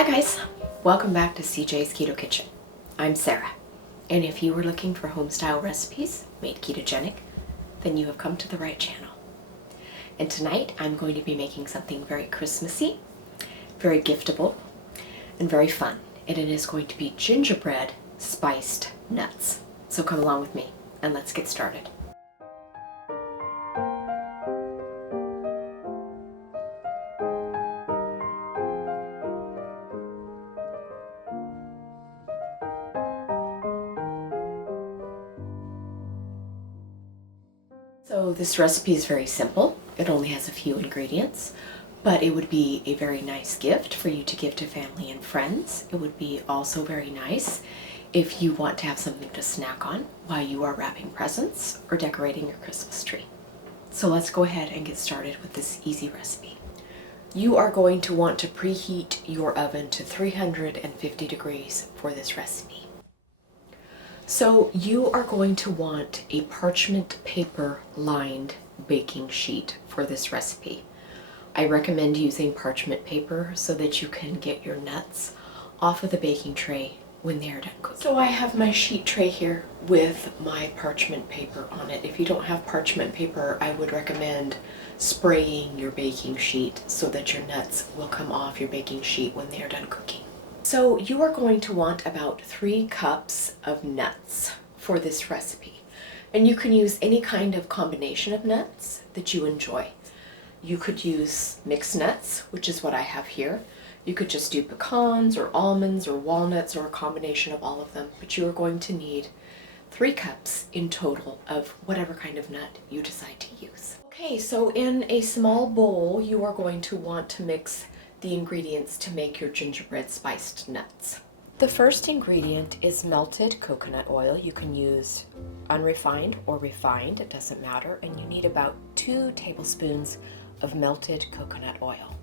Hi guys, welcome back to CJ's Keto Kitchen. I'm Sarah, and if you were looking for home-style recipes made ketogenic, then you have come to the right channel. And tonight I'm going to be making something very Christmassy, very giftable, and very fun. And it is going to be gingerbread spiced nuts. So come along with me and let's get started. So this recipe is very simple. It only has a few ingredients, but it would be a very nice gift for you to give to family and friends. It would be also very nice if you want to have something to snack on while you are wrapping presents or decorating your Christmas tree. So let's go ahead and get started with this easy recipe. You are going to want to preheat your oven to 350 degrees for this recipe. So you are going to want a parchment paper lined baking sheet for this recipe. I recommend using parchment paper so that you can get your nuts off of the baking tray when they are done cooking. So I have my sheet tray here with my parchment paper on it. If you don't have parchment paper, I would recommend spraying your baking sheet so that your nuts will come off your baking sheet when they are done cooking. So you are going to want about 3 cups of nuts for this recipe. And you can use any kind of combination of nuts that you enjoy. You could use mixed nuts, which is what I have here. You could just do pecans or almonds or walnuts or a combination of all of them, but you are going to need 3 cups in total of whatever kind of nut you decide to use. Okay, so in a small bowl, you are going to want to mix the ingredients to make your gingerbread spiced nuts. The first ingredient is melted coconut oil. You can use unrefined or refined, it doesn't matter, and you need about 2 tablespoons of melted coconut oil.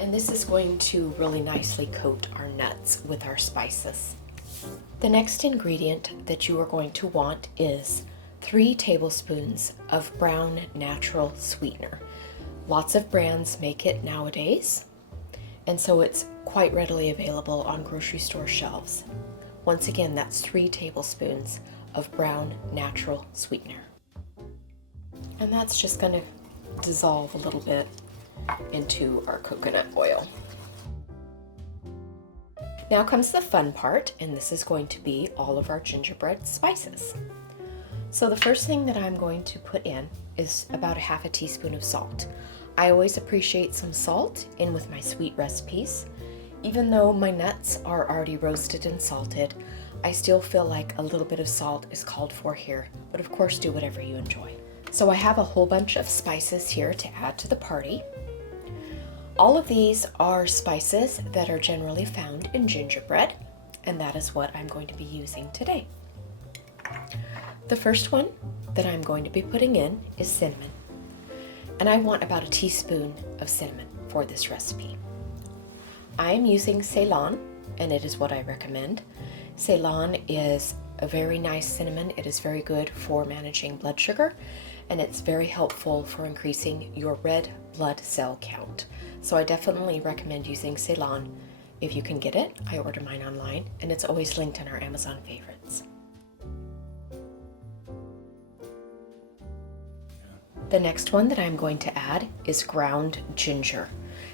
And this is going to really nicely coat our nuts with our spices. The next ingredient that you are going to want is 3 tablespoons of brown natural sweetener. Lots of brands make it nowadays, and so it's quite readily available on grocery store shelves. Once again, that's 3 tablespoons of brown natural sweetener. And that's just going to dissolve a little bit into our coconut oil. Now comes the fun part, and this is going to be all of our gingerbread spices. So the first thing that I'm going to put in is about 1/2 teaspoon of salt. I always appreciate some salt in with my sweet recipes. Even though my nuts are already roasted and salted, I still feel like a little bit of salt is called for here, but of course do whatever you enjoy. So I have a whole bunch of spices here to add to the party. All of these are spices that are generally found in gingerbread, and that is what I'm going to be using today. The first one that I'm going to be putting in is cinnamon. And I want about 1 teaspoon of cinnamon for this recipe. I'm using Ceylon, and it is what I recommend. Ceylon is a very nice cinnamon. It is very good for managing blood sugar, and it's very helpful for increasing your red blood cell count. So I definitely recommend using Ceylon if you can get it. I order mine online, and it's always linked in our Amazon favorites. The next one that I'm going to add is ground ginger.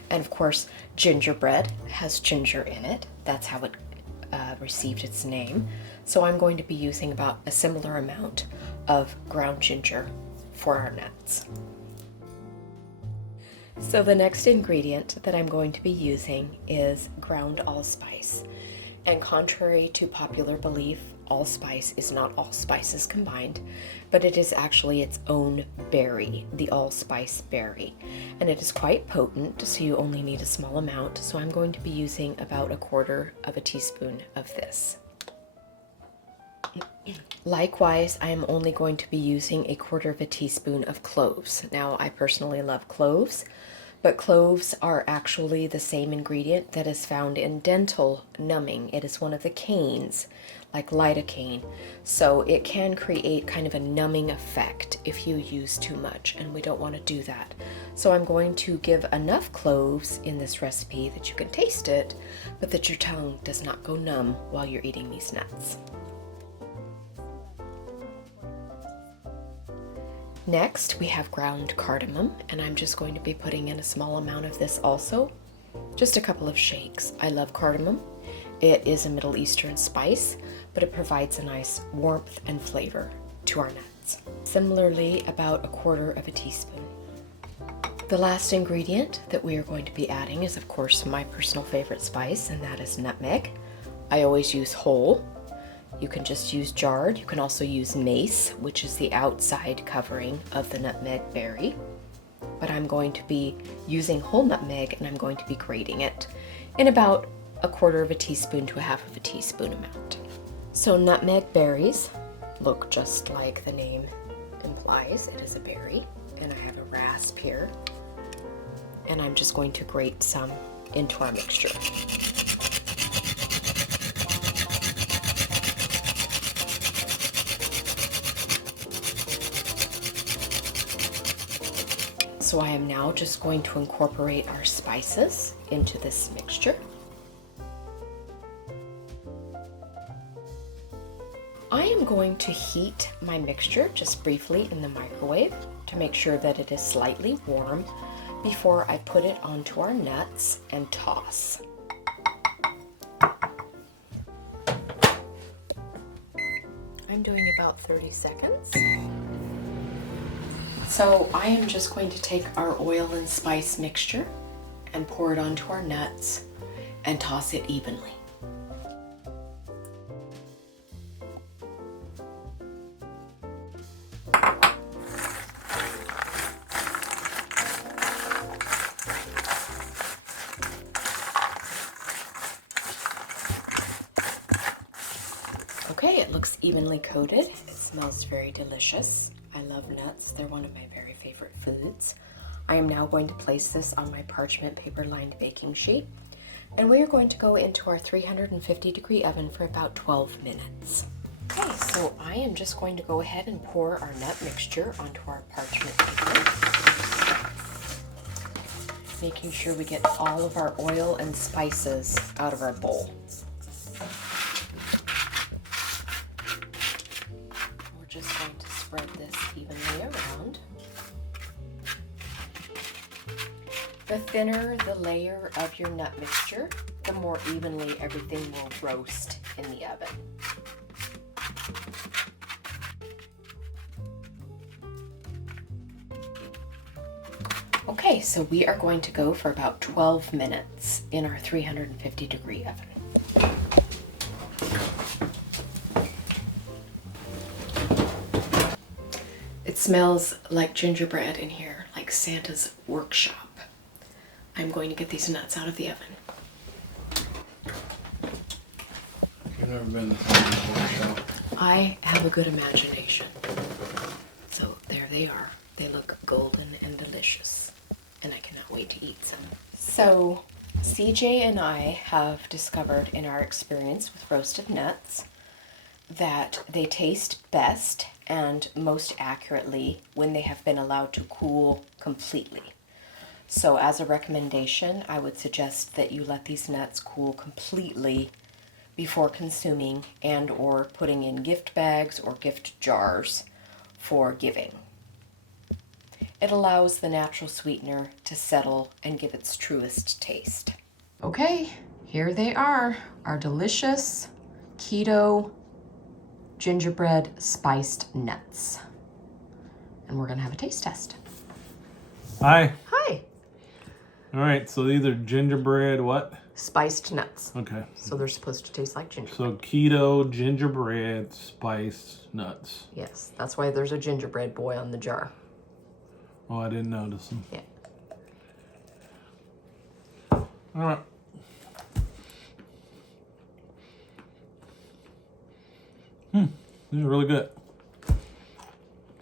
And of course, gingerbread has ginger in it. That's how it received its name. So I'm going to be using about a similar amount of ground ginger for our nuts. So the next ingredient that I'm going to be using is ground allspice. And contrary to popular belief, allspice is not all spices combined, but it is actually its own berry, the allspice berry. And it is quite potent, so you only need a small amount. So I'm going to be using about 1/4 teaspoon of this. Likewise, I am only going to be using 1/4 teaspoon of cloves. Now, I personally love cloves, But cloves are actually the same ingredient that is found in dental numbing. It is one of the canes, like lidocaine. So it can create kind of a numbing effect if you use too much, and we don't want to do that. So I'm going to give enough cloves in this recipe that you can taste it, but that your tongue does not go numb while you're eating these nuts. Next, we have ground cardamom, and I'm just going to be putting in a small amount of this also. Just a couple of shakes. I love cardamom. It is a Middle Eastern spice, but it provides a nice warmth and flavor to our nuts. Similarly, about 1/4 teaspoon. The last ingredient that we are going to be adding is, of course, my personal favorite spice, and that is nutmeg. I always use whole. You can just use jarred. You can also use mace, which is the outside covering of the nutmeg berry. But I'm going to be using whole nutmeg, and I'm going to be grating it in about 1/4 teaspoon to 1/2 teaspoon amount. So nutmeg berries look just like the name implies. It is a berry, and I have a rasp here. And I'm just going to grate some into our mixture. So I am now just going to incorporate our spices into this mixture. I am going to heat my mixture just briefly in the microwave to make sure that it is slightly warm before I put it onto our nuts and toss. I'm doing about 30 seconds. So I am just going to take our oil and spice mixture and pour it onto our nuts and toss it evenly. Okay, it looks evenly coated. It smells very delicious. I love nuts. They're one of my very favorite foods. I am now going to place this on my parchment paper lined baking sheet, and we are going to go into our 350-degree oven for about 12 minutes. Okay, so I am just going to go ahead and pour our nut mixture onto our parchment paper, making sure we get all of our oil and spices out of our bowl. Just going to spread this evenly around. The thinner the layer of your nut mixture, the more evenly everything will roast in the oven. Okay, so we are going to go for about 12 minutes in our 350-degree oven. It smells like gingerbread in here, like Santa's workshop. I'm going to get these nuts out of the oven. You've never been to Santa's workshop. I have a good imagination. So there they are. They look golden and delicious, and I cannot wait to eat some. So CJ and I have discovered in our experience with roasted nuts that they taste best and most accurately when they have been allowed to cool completely. So as a recommendation, I would suggest that you let these nuts cool completely before consuming and or putting in gift bags or gift jars for giving. It allows the natural sweetener to settle and give its truest taste. Okay, here they are, our delicious keto gingerbread spiced nuts. And we're gonna have a taste test. Hi. Hi. All right, so these are gingerbread what? Spiced nuts. Okay. So they're supposed to taste like gingerbread. So keto gingerbread spiced nuts. Yes, that's why there's a gingerbread boy on the jar. Oh, I didn't notice them. Yeah. All right. These are really good.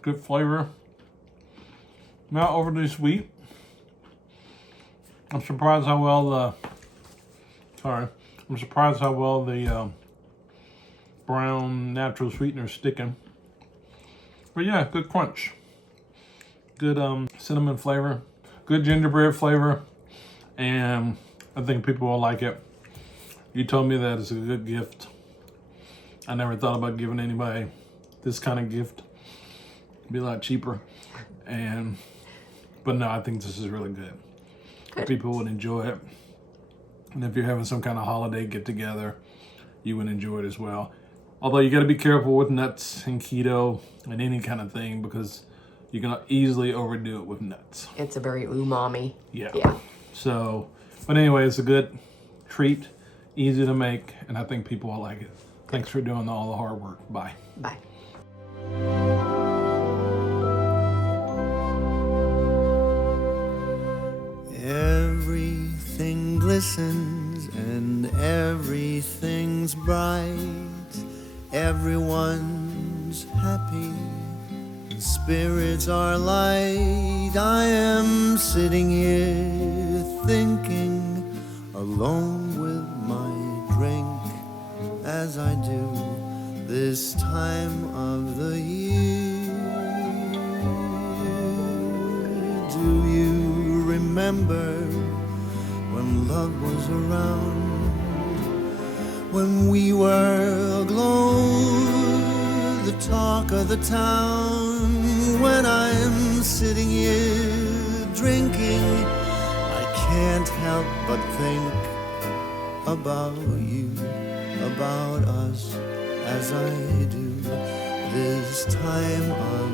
Good flavor. Not overly sweet. I'm surprised how well the brown natural sweetener's sticking. But yeah, good crunch. Good cinnamon flavor. Good gingerbread flavor. And I think people will like it. You told me that it's a good gift. I never thought about giving anybody this kind of gift. It'd be a lot cheaper. But no, I think this is really good. People would enjoy it. And if you're having some kind of holiday get together, you would enjoy it as well. Although you got to be careful with nuts and keto and any kind of thing because you can easily overdo it with nuts. It's a very umami. Yeah. Yeah. So, but anyway, it's a good treat, easy to make, and I think people will like it. Thanks for doing all the hard work. Bye. Bye. Everything glistens and everything's bright. Everyone's happy and spirits are light. I am sitting here thinking, alone with my drink, as I do this time of the year. Do you remember when love was around? When we were aglow, the talk of the town. When I'm sitting here drinking, I can't help but think about you, about us, as I do this time of